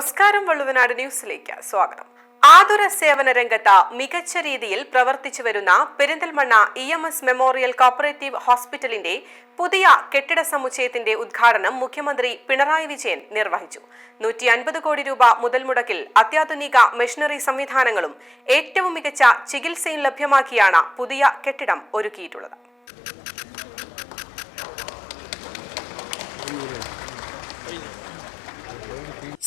നമസ്കാരം. വള്ളുവനാട് ന്യൂസിലേക്ക് സ്വാഗതം. ആതുര സേവന രംഗത്ത് മികച്ച രീതിയിൽ പ്രവർത്തിച്ചു വരുന്ന പെരിന്തൽമണ്ണ EMS മെമ്മോറിയൽ കോപ്പറേറ്റീവ് ഹോസ്പിറ്റലിന്റെ പുതിയ കെട്ടിട സമുച്ചയത്തിന്റെ ഉദ്ഘാടനം മുഖ്യമന്ത്രി പിണറായി വിജയൻ നിർവഹിച്ചു. 150 കോടി രൂപ മുതൽ മുടക്കിൽ അത്യാധുനിക മെഷീനറി സംവിധാനങ്ങളും ഏറ്റവും മികച്ച ചികിത്സയും ലഭ്യമാക്കിയാണ് പുതിയ കെട്ടിടം ഒരുക്കിയിട്ടുള്ളത്.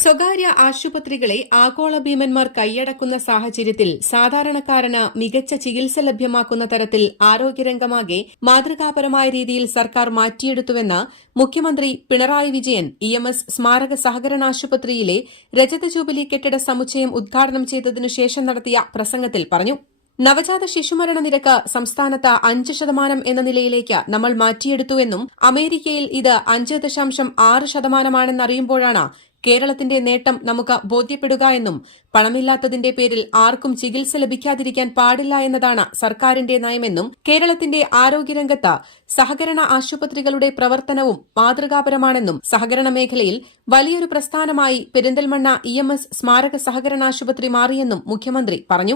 സ്വകാര്യ ആശുപത്രികളെ ആഗോള ഭീമന്മാർ കൈയടക്കുന്ന സാഹചര്യത്തിൽ സാധാരണക്കാരന് മികച്ച ചികിത്സ ലഭ്യമാക്കുന്ന തരത്തിൽ ആരോഗ്യരംഗമാകെ മാതൃകാപരമായ രീതിയിൽ സർക്കാർ മാറ്റിയെടുത്തുവെന്ന് മുഖ്യമന്ത്രി പിണറായി വിജയൻ EMS സ്മാരക സഹകരണ ആശുപത്രിയിലെ രജത ജൂബിലി കെട്ടിട സമുച്ചയം ഉദ്ഘാടനം ചെയ്തതിനുശേഷം നടത്തിയ പ്രസംഗത്തിൽ പറഞ്ഞു. നവജാത ശിശുമരണ നിരക്ക് സംസ്ഥാനത്ത് 5% എന്ന നിലയിലേക്ക് നമ്മൾ മാറ്റിയെടുത്തുവെന്നും അമേരിക്കയിൽ ഇത് 5.6%മാണെന്നറിയുമ്പോഴാണ് കേരളത്തിന്റെ നേട്ടം നമുക്ക് ബോധ്യപ്പെടുക എന്നും പണമില്ലാത്തതിന്റെ പേരിൽ ആർക്കും ചികിത്സ ലഭിക്കാതിരിക്കാൻ പാടില്ല എന്നതാണ് സർക്കാരിന്റെ നയമെന്നും കേരളത്തിന്റെ ആരോഗ്യരംഗത്ത് സഹകരണ ആശുപത്രികളുടെ പ്രവർത്തനവും മാതൃകാപരമാണെന്നും സഹകരണ മേഖലയിൽ വലിയൊരു പ്രസ്ഥാനമായി പെരിന്തൽമണ്ണ EMS സ്മാരക സഹകരണ ആശുപത്രി മാറിയെന്നും മുഖ്യമന്ത്രി പറഞ്ഞു.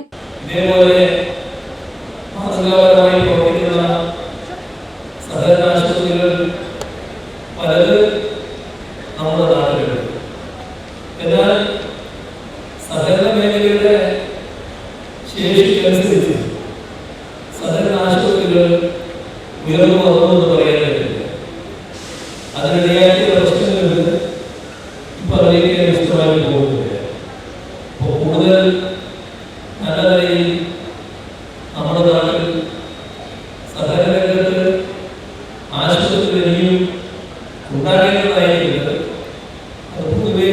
എന്നാൽ സഹകരണ മേഖലയുടെ ശേഷിക്കനുസരിച്ച് സഹകരണ ആശുപത്രികൾ ഉയർന്നു വന്നു എന്ന് പറയാൻ പറ്റില്ല. അതിനിടയാക്കിയ പ്രശ്നങ്ങളുണ്ട്. ഇപ്പൊ അതിലേക്ക് വിശദമായി പോകുന്നില്ല. അപ്പോൾ കൂടുതൽ നല്ല നിലയിൽ നമ്മുടെ നാട്ടിൽ സഹകരണ രംഗത്ത് ആശുപത്രി ഇനിയും ഉണ്ടാകേണ്ടതായിരിക്കുന്നത്. അത് പൊതുവെ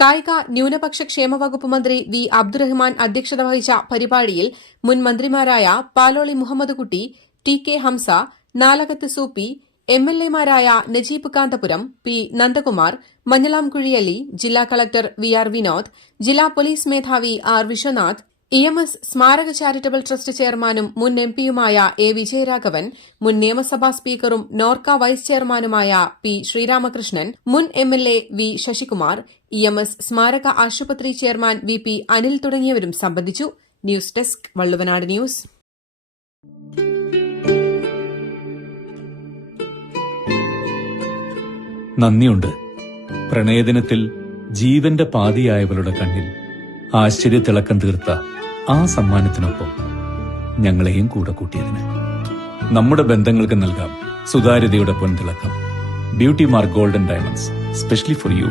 കായിക ന്യൂനപക്ഷ ക്ഷേമ വകുപ്പ് മന്ത്രി V. അബ്ദുറഹ്മാൻ അധ്യക്ഷത വഹിച്ച പരിപാടിയിൽ മുൻ മന്ത്രിമാരായ പാലോളി മുഹമ്മദ് കുട്ടി, TK ഹംസ, നാലകത്ത് സൂപ്പി, MLA മാരായ നജീബ് കാന്തപുരം, P. നന്ദകുമാർ, മഞ്ഞളാംകുഴി അലി, ജില്ലാ കളക്ടർ VR വിനോദ്, ജില്ലാ പോലീസ് മേധാവി R. വിശ്വനാഥ്, EMS സ്മാരക ചാരിറ്റബിൾ ട്രസ്റ്റ് ചെയർമാനും മുൻ MP യുമായ A. വിജയരാഘവൻ, മുൻ നിയമസഭാ സ്പീക്കറും നോർക്ക വൈസ് ചെയർമാനുമായ P. ശ്രീരാമകൃഷ്ണൻ, മുൻ MLA V. ശശികുമാർ, EMS സ്മാരക ആശുപത്രി ചെയർമാൻ VP അനിൽ തുടങ്ങിയവരും സംബന്ധിച്ചു. News desk, Valluvanad news. നന്ദിയുണ്ട്. പ്രണയദിനത്തിൽ ജീവന്റെ പാതിയായവളുടെ കണ്ണിൽ ആശ്ചര്യത്തിളക്കം തീർത്ത ആ സമ്മാനത്തിനൊപ്പം ഞങ്ങളെയും കൂടെ കൂട്ടിയതിന്. നമ്മുടെ ബന്ധങ്ങൾക്ക് നൽകാം സുതാര്യതയുടെ പൊൻതിളക്കം. Beauty mark golden diamonds, specially for U.